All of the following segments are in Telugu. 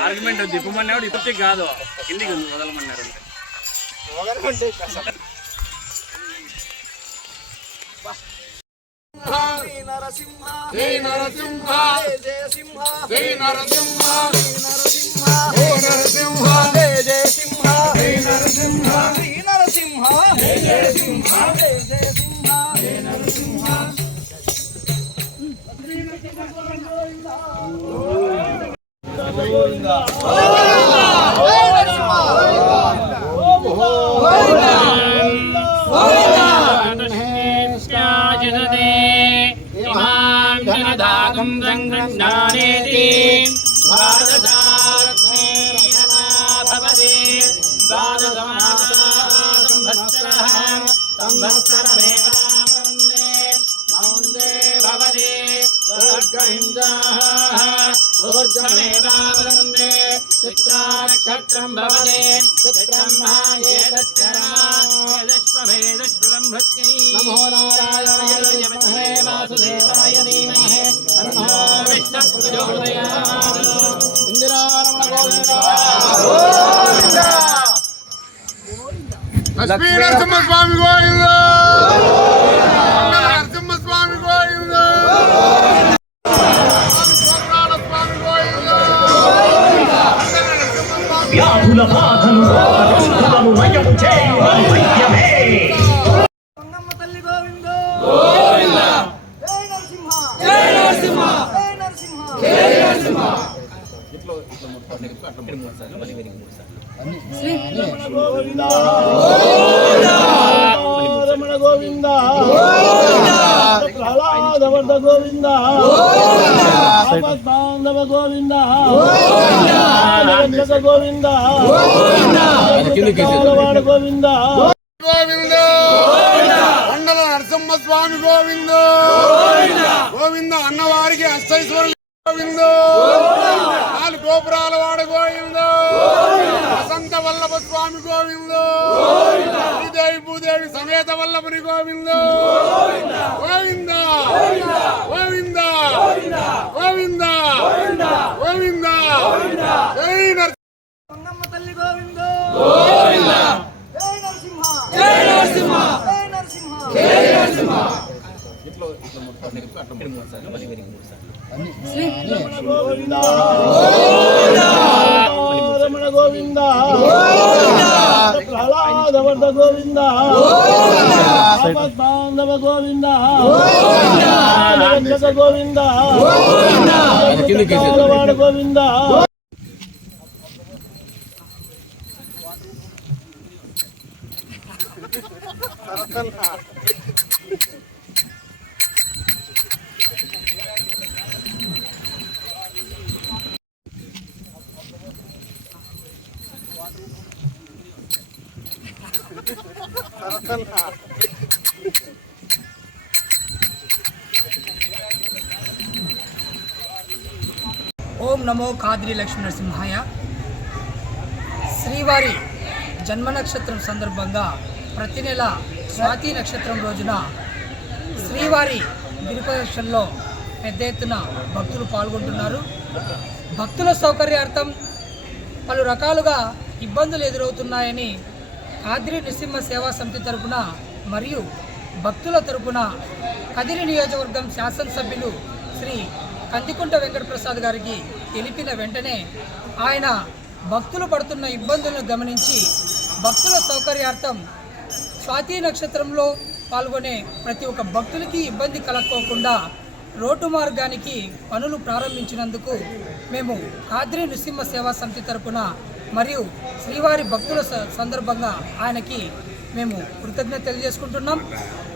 ఆర్గ్యుమెంట్ దిప్పమన్నాడు ఇప్పటికే కాదు కిందికి వదలమన్నారు నరసింహ జై నరసింహ జయ సింహ జై నరసింహ నరసింహ ఓ నరసింహ జయ జయ సింహ జై నరసింహ శ్రీ నరసింహ జయ జయ సింహ జయ జయ సింహ జయ నరసింహ గోవింద ధనదాగం సంగృహ్ణానేతి ద్వాదశారత్నే భవతి ద్వాదశమాసంవత్సరః సంవత్సరమేవ మౌందే భవతి వర్గవింజాః ఊర్ధ్వమేవ వదందే చిత్రా నక్షత్రం భవతి చిత్రం నమో నారాయణాయ విద్మహే వాసుదేవాయ ధీమహి తన్నో విష్ణుః ప్రచోదయాత్. ఇందిరారమణ గోవింద గోవింద. లక్ష్మీ నరసింహస్వామి గోవింద. నరసింహస్వామి గోవింద. స్వామి గోవింద. వ్యాధుల బాధను నయం చేయు వైద్యమే. రమణ గోవింద ప్రహ్లాదవర్ధ గోవింద బాంధవ గోవింద గోవింద గోవింద గోవింద మండల నరసింహస్వామి గోవింద గోవింద అన్నవారికి అష్టైశ్వర్య గోవింద నాలుగు గోపురాల వాడ గోవింద వసంత వల్లభ స్వామి గోవింద శ్రీదేవి భూదేవి సమేత వల్లభుని గోవింద గోవింద గోవింద గోవింద గోవింద జై నరసింహ తల్లి గోవింద జై నరసింహ జై నరసింహ జై నరసింహ జై నరసింహ. రమణ గోవింద ప్రహ్లాదవర్ధ గోవింద బాంధవ గోవింద గోవింద గోవింద. ఓం నమో ఖాద్రి లక్ష్మీ నరసింహాయ. శ్రీవారి జన్మ నక్షత్రం సందర్భంగా ప్రతి నెల స్వాతి నక్షత్రం రోజున శ్రీవారి గిరిప్రదక్షిణలో పెద్ద ఎత్తున భక్తులు పాల్గొంటున్నారు. భక్తుల సౌకర్యార్థం పలు రకాలుగా ఇబ్బందులు ఎదురవుతున్నాయని ఖాద్రి నృసింహ సేవా సమితి తరపున మరియు భక్తుల తరపున కదిరి నియోజకవర్గం శాసనసభ్యులు శ్రీ కందికుంట వెంకటప్రసాద్ గారికి తెలిపిన వెంటనే ఆయన భక్తులు పడుతున్న ఇబ్బందులను గమనించి భక్తుల సౌకర్యార్థం స్వాతి నక్షత్రంలో పాల్గొనే ప్రతి ఒక్క భక్తులకి ఇబ్బంది కలక్కోకుండా రోడ్డు మార్గానికి పనులు ప్రారంభించినందుకు మేము ఖాద్రి నృసింహ సేవా సమితి తరపున మరియు శ్రీవారి భక్తుల సందర్భంగా ఆయనకి మేము కృతజ్ఞత తెలియజేసుకుంటున్నాం.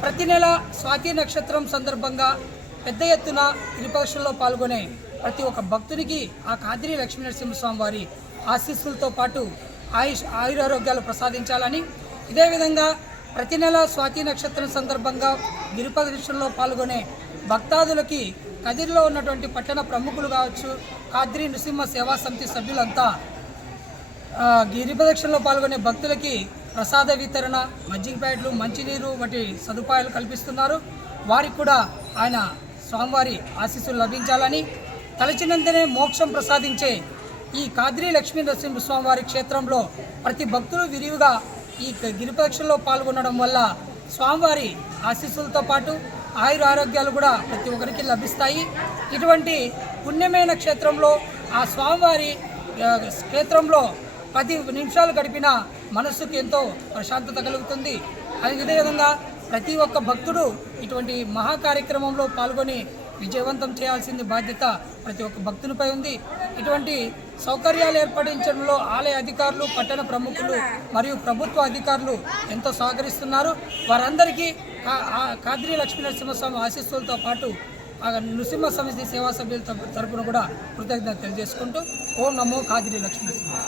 ప్రతి నెల స్వాతి నక్షత్రం సందర్భంగా పెద్ద ఎత్తున గిరిప్రదక్షిణలో పాల్గొనే ప్రతి ఒక్క భక్తుడికి ఆ ఖాద్రి లక్ష్మీ నరసింహస్వామి వారి ఆశీస్సులతో పాటు ఆయురారోగ్యాలు ప్రసాదించాలని, ఇదే విధంగా ప్రతి నెల స్వాతి నక్షత్రం సందర్భంగా గిరి ప్రదక్షిణలో పాల్గొనే భక్తాదులకి కదిరిలో ఉన్నటువంటి పట్టణ ప్రముఖులు కావచ్చు, కాద్రి నృసింహ సేవా సమితి సభ్యులంతా గిరి ప్రదక్షిణలో పాల్గొనే భక్తులకి ప్రసాద వితరణ, మజ్జిగ ప్యాకెట్లు, మంచినీరు వంటి సదుపాయాలు కల్పిస్తున్నారు. వారికి కూడా ఆయన స్వామివారి ఆశీస్సులు లభించాలని, తలచినంతనే మోక్షం ప్రసాదించే ఈ కాద్రి లక్ష్మీ నరసింహస్వామివారి క్షేత్రంలో ప్రతి భక్తులు విరివిగా ఈ గిరి ప్రదక్షిణలో పాల్గొనడం వల్ల స్వామివారి ఆశీస్సులతో పాటు ఆయుర ఆరోగ్యాలు కూడా ప్రతి ఒక్కరికి లభిస్తాయి. ఇటువంటి పుణ్యమైన క్షేత్రంలో ఆ స్వామివారి క్షేత్రంలో 10 నిమిషాలు గడిపిన మనస్సుకు ఎంతో ప్రశాంతత కలుగుతుంది. అదేవిధంగా ప్రతి ఒక్క భక్తుడు ఇటువంటి మహా కార్యక్రమంలో పాల్గొని విజయవంతం చేయాల్సింది బాధ్యత ప్రతి ఒక్క భక్తునిపై ఉంది. ఇటువంటి సౌకర్యాలు ఏర్పడించడంలో ఆలయ అధికారులు, పట్టణ ప్రముఖులు మరియు ప్రభుత్వ అధికారులు ఎంతో సహకరిస్తున్నారు. వారందరికీ కాద్రి లక్ష్మీ నరసింహస్వామి ఆశీస్సులతో పాటు నృసింహ సమితి సేవా సభ్యుల తరపున కూడా కృతజ్ఞత తెలియజేసుకుంటూ ఓం నమో కాద్రి లక్ష్మీ నరసింహ.